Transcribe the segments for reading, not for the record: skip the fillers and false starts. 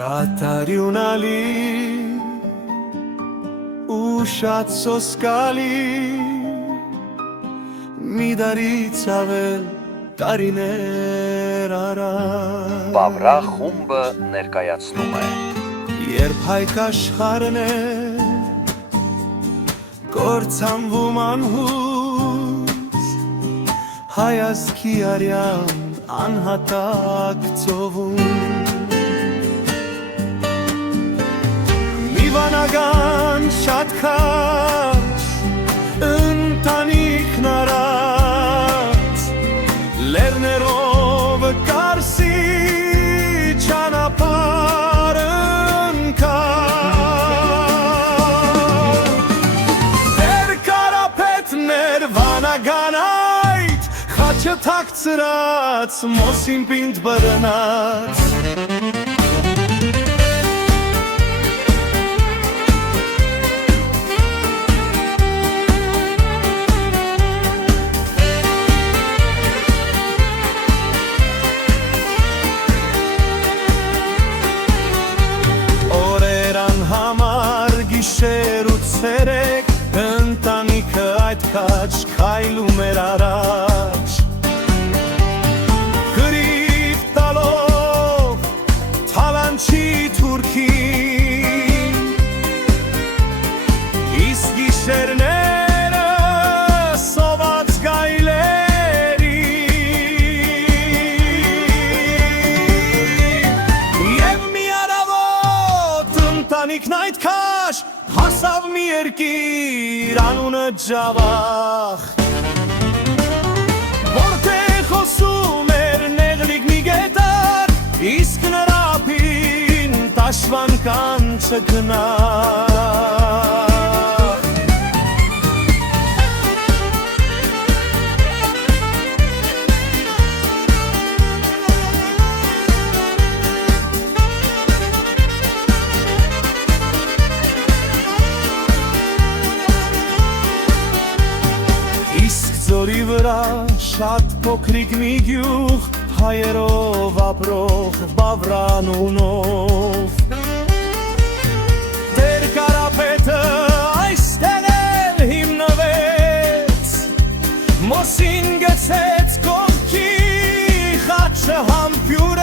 Շատարյունալի ու շատ սոսկալի մի դարից ավել տարիներ առաջ Բավրա խումբը ներկայացնում է Երբ հայք աշխարհն է կործանվում անհուս հայ ազգի արյան անհատակ ծովում Վանական շատ քաշ ընտանիքն արած լեռներով կարսի ճանապարհ ընկավ Դեր կարապետներ վանական այդ խաչը թաքցրած մոսին պինդ բռնած Գիշեր ու ցերեկ ընտանիքը այդ քաչ քայլում էր առաջ Գրիվ տալով թալանչի թուրքին Իսկ գիշերները սոված գայլերի Եվ մի արավոտ ընտանիքն այդ քաշ Հասավ մի երկիր անունը ջավախ Որտեղ խոսում էր նեղլիկ մի գետար Իսկ նրա ափին տաշվանքան չգնար Ձորի վրա շատ փոքրիկ մի գյուղ հայերով ապրող բավրանունով Դեր կարապետը այստեղ էլ հիմնվեց Մոսին գցեց կողքի խաչը համբյուրեց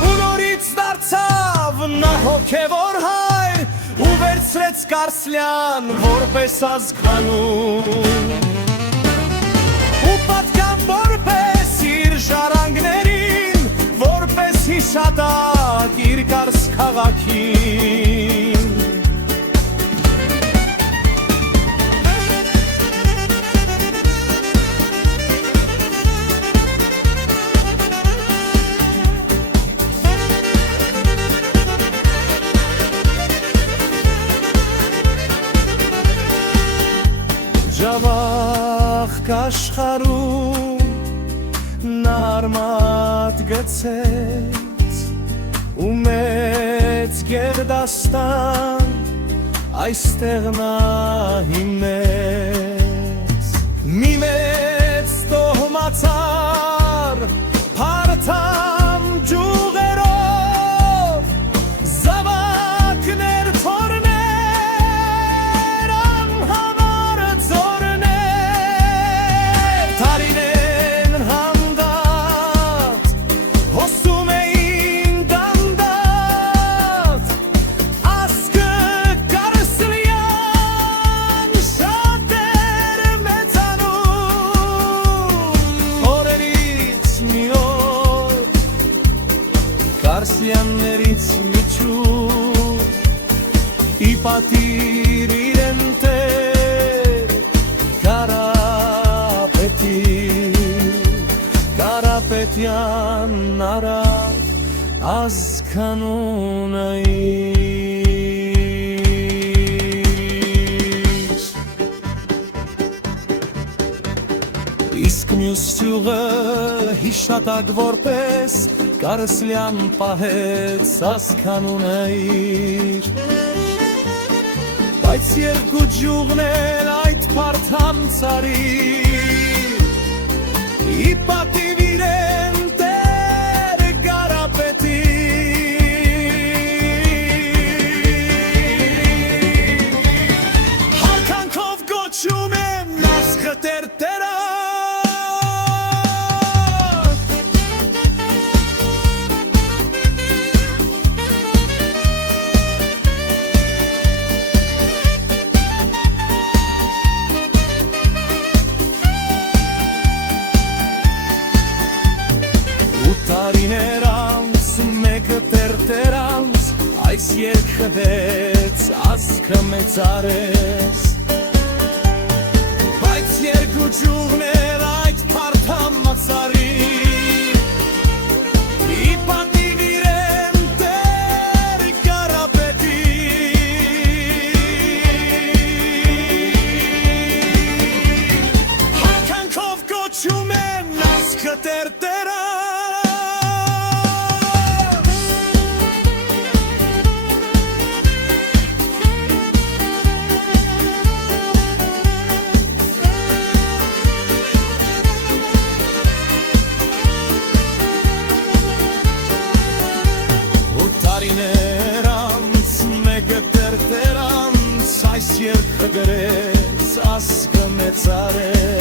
Ու նորից դարձավ նա հոգևոր հայր ու վերցրեց Կարսլյան որպես ազգանուն ու պատկան որպես իր ժառանգներին որպես հիշատակ իր Կարս քաղաքին Ջավախ կաշխարում նարմատ գցեց ու մեծ գերդաստան այստեղ նա հիմնեց մի մեծ տոհմացար փարթամ ջուղերով զավակներ թորներ անհավար ձորներ տարիներ հանդատ հոսում էին դանդատ ասկը կարսլյան շատ էր մեծանում օրերից մի օր Կարսյաններից միջուր ի պատիր իրեն տեր Կարապետյան արավ ազգանունը իր Իսկ մյուս ճյուղը հիշատակ որպես Կարսլյան պահեց ազգանունը իր Բայց երկու ջուղն էլ այդ փարթամ ծարի ի պատիվ կտերտերա Տարիներ անց, մեկը տերտերանց, այս երկը դեց, ասկը մեծարես Բայց երկու ճուղներ այդ պարդամ մացարի Ի պատիվ իրեն տեր կարապետի Հականքով կոչում են ասկը տերտերանց Տարիներ անց, մեկը տերտերանց, այս երկը գրեց, ասկը մեծարեց